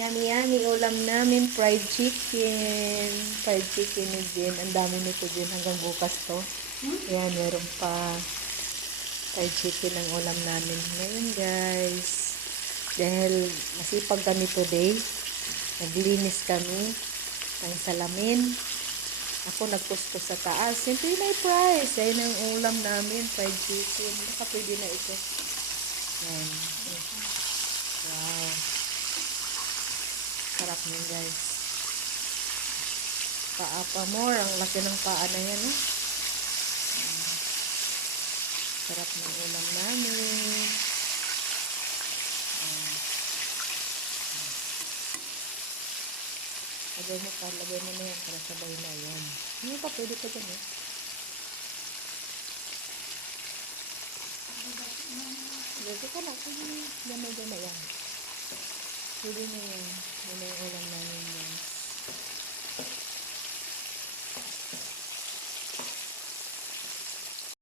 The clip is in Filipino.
Yummy, yummy. Ulam namin, fried chicken. Fried chicken ni Jen. Ang dami nito, Jen. Hanggang bukas to. Ayan, meron pa. Fried chicken ang ulam namin ngayon, guys. Dahil masipag kami today. Naglinis kami ng salamin. Ako nagkuskus sa taas. Siyempre may price. Ayan ang ulam namin, fried chicken. Baka pwede na ito. Ayan. Wow. Sarap niyan, guys. Paa pa more. Ang laki ng paa na yan, eh. Sarap ng ulam namin. Lagay mo pa, lagay mo na yan para sabay na yan. Hindi pa, pwede ka dyan eh. Pwede ka na, na. Yan Huli na yan. Huli yung ulam namin guys.